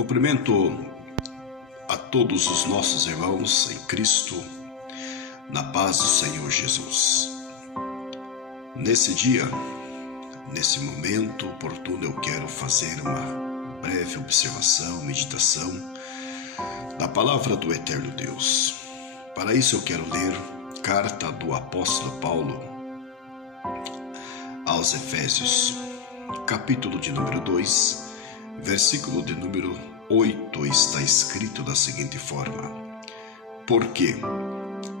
Cumprimento a todos os nossos irmãos em Cristo, na paz do Senhor Jesus. Nesse dia, nesse momento oportuno, eu quero fazer uma breve observação, meditação da palavra do Eterno Deus. Para isso eu quero ler carta do apóstolo Paulo aos Efésios, capítulo de número 2, versículo de número 8, está escrito da seguinte forma: porque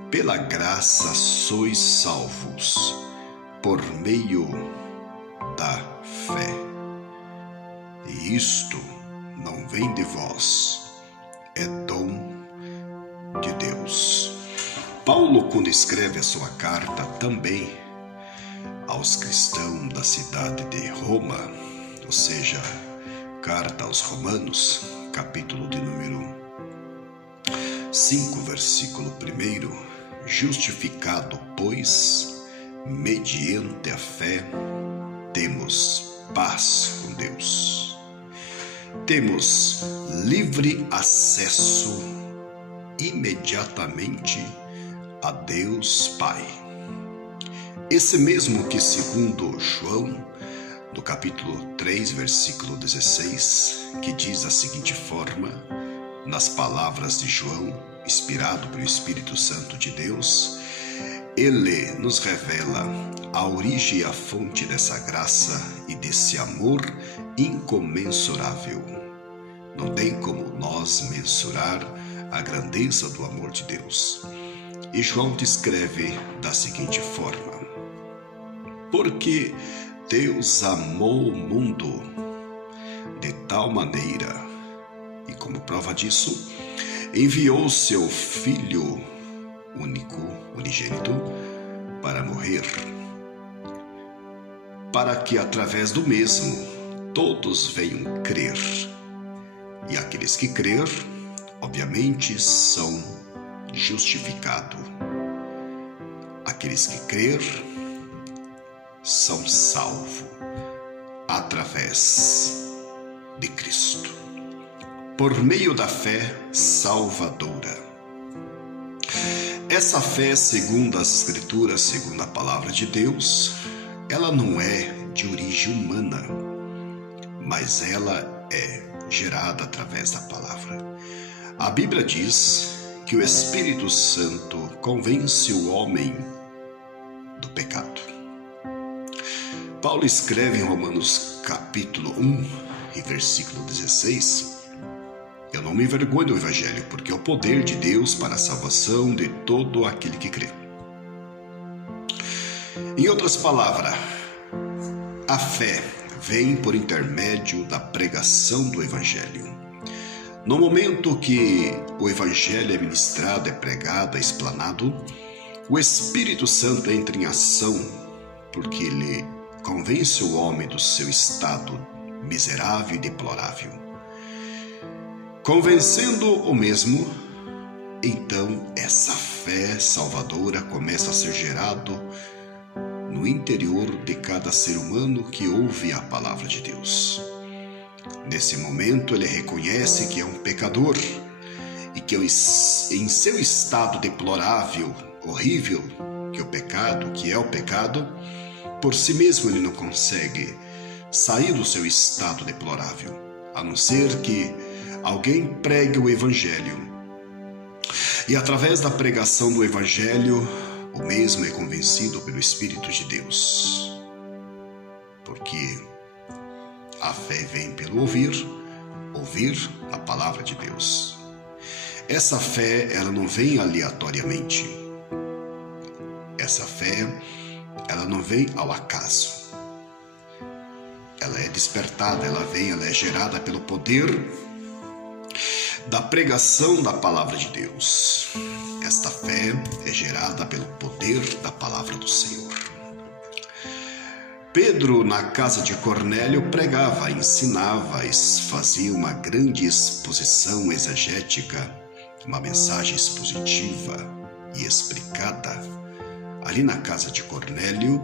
pela graça sois salvos, por meio da fé. E isto não vem de vós, é dom de Deus. Paulo, quando escreve a sua carta também aos cristãos da cidade de Roma, ou seja, carta aos Romanos, capítulo de número 5, versículo 1, justificado, pois, mediante a fé, temos paz com Deus. Temos livre acesso imediatamente a Deus Pai. Esse mesmo que, segundo João, no capítulo 3, versículo 16, que diz da seguinte forma, nas palavras de João, inspirado pelo Espírito Santo de Deus, ele nos revela a origem e a fonte dessa graça e desse amor incomensurável. Não tem como nós mensurar a grandeza do amor de Deus. E João descreve da seguinte forma: porque Deus amou o mundo de tal maneira, e como prova disso, enviou seu Filho único, unigênito, para morrer, para que através do mesmo todos venham crer. E aqueles que crer, obviamente, são justificados. Aqueles que crer são salvos através de Cristo, por meio da fé salvadora. Essa fé, segundo as Escrituras, segundo a palavra de Deus, ela não é de origem humana, mas ela é gerada através da palavra. A Bíblia diz que o Espírito Santo convence o homem do pecado. Paulo escreve em Romanos capítulo 1 e versículo 16: eu não me envergonho do Evangelho, porque é o poder de Deus para a salvação de todo aquele que crê. Em outras palavras, a fé vem por intermédio da pregação do Evangelho. No momento que o Evangelho é ministrado, é pregado, é explanado, o Espírito Santo entra em ação, porque ele convence o homem do seu estado miserável e deplorável. Convencendo o mesmo, então essa fé salvadora começa a ser gerado no interior de cada ser humano que ouve a palavra de Deus. Nesse momento ele reconhece que é um pecador e que em seu estado deplorável, horrível, que é o pecado, por si mesmo ele não consegue sair do seu estado deplorável, a não ser que alguém pregue o Evangelho. E através da pregação do Evangelho, o mesmo é convencido pelo Espírito de Deus. Porque a fé vem pelo ouvir a palavra de Deus. Essa fé, ela não vem aleatoriamente. Essa fé, ela não vem ao acaso. Ela é despertada, ela é gerada pelo poder da pregação da palavra de Deus. Esta fé é gerada pelo poder da palavra do Senhor. Pedro, na casa de Cornélio, pregava, ensinava, fazia uma grande exposição exegética, uma mensagem expositiva e explicada ali na casa de Cornélio,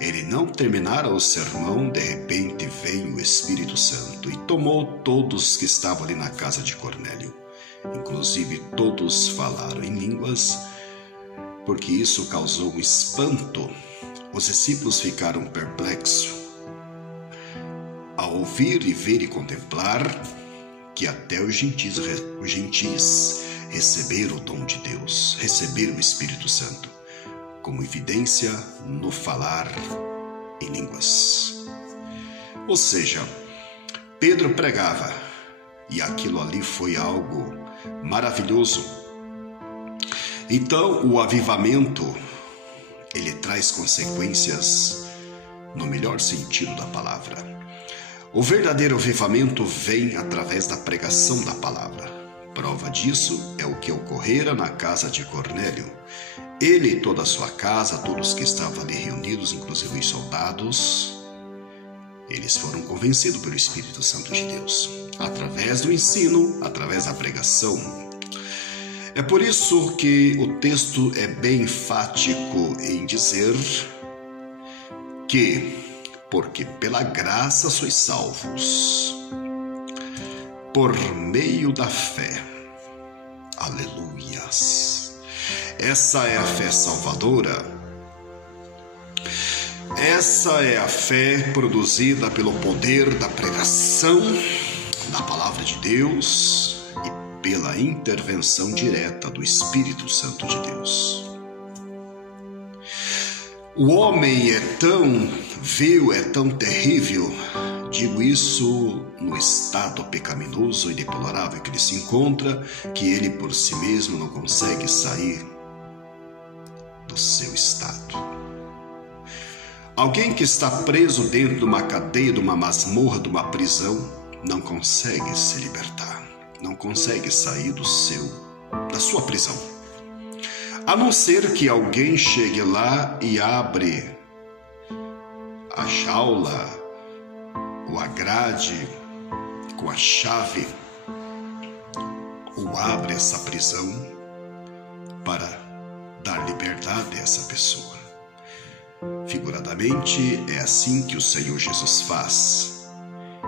Ele não terminara o sermão, de repente veio o Espírito Santo e tomou todos que estavam ali na casa de Cornélio. Inclusive todos falaram em línguas, porque isso causou um espanto. Os discípulos ficaram perplexos ao ouvir e ver e contemplar que até os gentis receberam o dom de Deus, receberam o Espírito Santo, como evidência no falar em línguas. Ou seja, Pedro pregava e aquilo ali foi algo maravilhoso. Então, o avivamento, ele traz consequências no melhor sentido da palavra. O verdadeiro avivamento vem através da pregação da palavra. Prova disso é o que ocorrera na casa de Cornélio. Ele e toda a sua casa, todos que estavam ali reunidos, inclusive os soldados, eles foram convencidos pelo Espírito Santo de Deus, através do ensino, através da pregação. É por isso que o texto é bem enfático em dizer que, porque pela graça sois salvos, por meio da fé. Aleluias! Essa é a fé salvadora. Essa é a fé produzida pelo poder da pregação da palavra de Deus e pela intervenção direta do Espírito Santo de Deus. O homem é tão vil, é tão terrível, digo isso no estado pecaminoso e deplorável que ele se encontra, que ele por si mesmo não consegue sair do seu estado. Alguém que está preso dentro de uma cadeia, de uma masmorra, de uma prisão, não consegue se libertar, não consegue sair da sua prisão. A não ser que alguém chegue lá e abre a jaula ou a grade com a chave, ou abre essa prisão para dar liberdade a essa pessoa. Figuradamente, é assim que o Senhor Jesus faz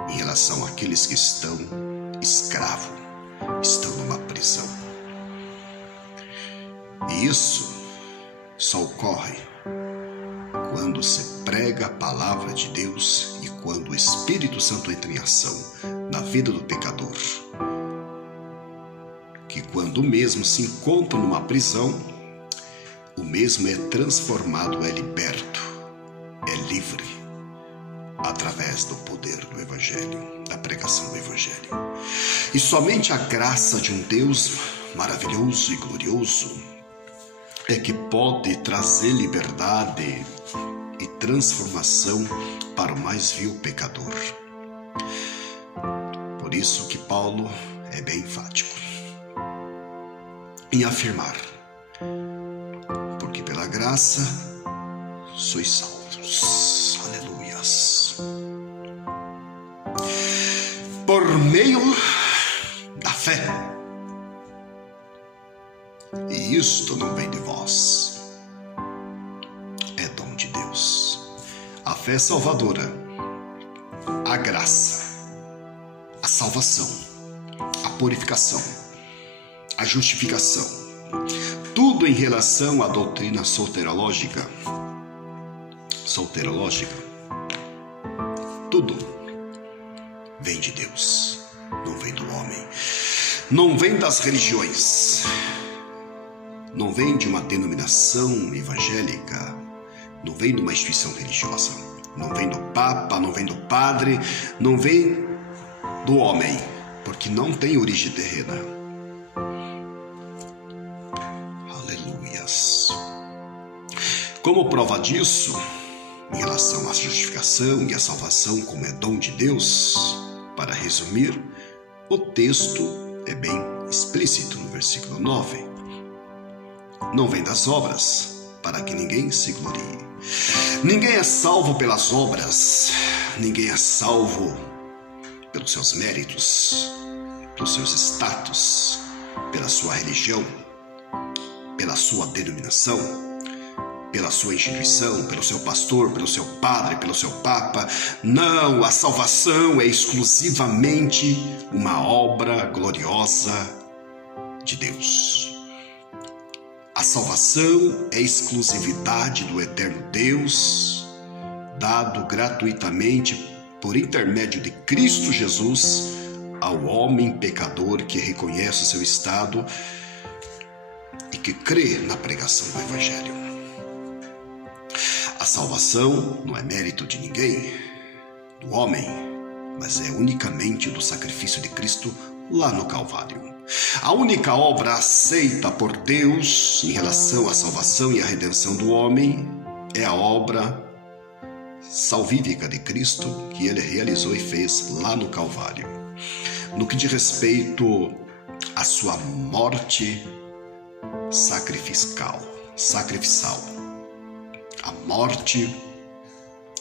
em relação àqueles que estão escravos, estão numa prisão. E isso só ocorre quando se prega a palavra de Deus e quando o Espírito Santo entra em ação na vida do pecador. Que quando o mesmo se encontra numa prisão, o mesmo é transformado, é liberto, é livre, através do poder do Evangelho, da pregação do Evangelho. E somente a graça de um Deus maravilhoso e glorioso é que pode trazer liberdade e transformação para o mais vil pecador. Por isso que Paulo é bem enfático em afirmar: porque pela graça sois salvos. Aleluias. Por meio da fé. E isto não vem de vós, é dom de Deus. A fé salvadora, a graça, a salvação, a purificação, a justificação, tudo em relação à doutrina soterológica, tudo vem de Deus, não vem do homem, não vem das religiões, não vem de uma denominação evangélica, não vem de uma instituição religiosa, não vem do Papa, não vem do padre, não vem do homem, porque não tem origem terrena. Aleluias. Como prova disso, em relação à justificação e à salvação, como é dom de Deus, para resumir, o texto é bem explícito no versículo 9. Não vem das obras, para que ninguém se glorie. Ninguém é salvo pelas obras, ninguém é salvo pelos seus méritos, pelos seus status, pela sua religião, pela sua denominação, pela sua instituição, pelo seu pastor, pelo seu padre, pelo seu papa. Não, a salvação é exclusivamente uma obra gloriosa de Deus. A salvação é exclusividade do eterno Deus, dado gratuitamente por intermédio de Cristo Jesus ao homem pecador que reconhece o seu estado e que crê na pregação do Evangelho. A salvação não é mérito de ninguém, do homem, mas é unicamente do sacrifício de Cristo lá no Calvário. A única obra aceita por Deus em relação à salvação e à redenção do homem é a obra salvífica de Cristo que ele realizou e fez lá no Calvário. No que diz respeito à sua morte sacrificial, a morte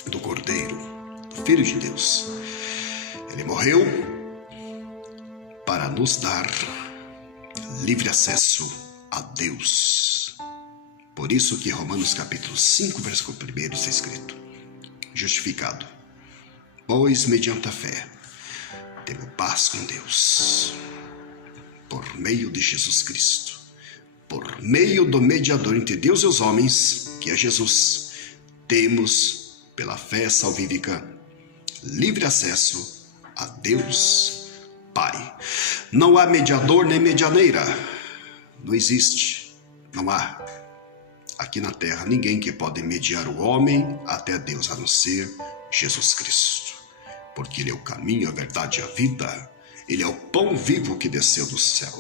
do Cordeiro, do Filho de Deus. Ele morreu para nos dar livre acesso a Deus. Por isso que em Romanos capítulo 5, versículo 1 está escrito: justificado, pois mediante a fé temos paz com Deus, por meio de Jesus Cristo, por meio do mediador entre Deus e os homens, que é Jesus, temos, pela fé salvífica, livre acesso a Deus Pai. Não há mediador nem medianeira, não existe, não há aqui na terra ninguém que pode mediar o homem até Deus, a não ser Jesus Cristo, porque Ele é o caminho, a verdade e a vida. Ele é o pão vivo que desceu do céu.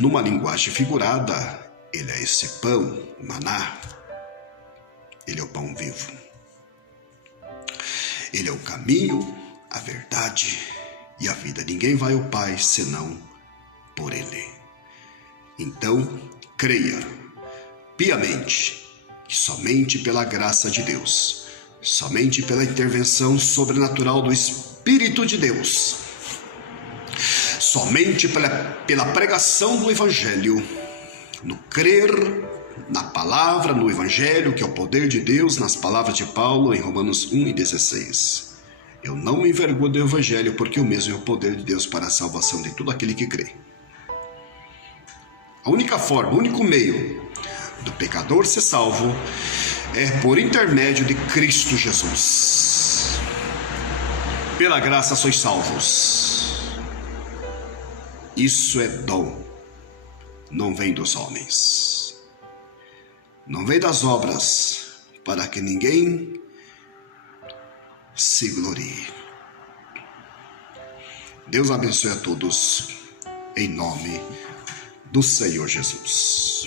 Numa linguagem figurada, Ele é esse pão, o maná. Ele é o pão vivo. Ele é o caminho, a verdade e a vida. Ninguém vai ao Pai senão por Ele. Então, creia piamente que somente pela graça de Deus, somente pela intervenção sobrenatural do Espírito de Deus, somente pela pregação do Evangelho, no crer na palavra, no Evangelho, que é o poder de Deus, nas palavras de Paulo em Romanos 1:16. Eu não me envergonho do Evangelho, porque o mesmo é o poder de Deus para a salvação de todo aquele que crê. A única forma, o único meio do pecador ser salvo é por intermédio de Cristo Jesus. Pela graça sois salvos. Isso é dom, não vem dos homens, não vem das obras, para que ninguém se glorie. Deus abençoe a todos, em nome do Senhor Jesus.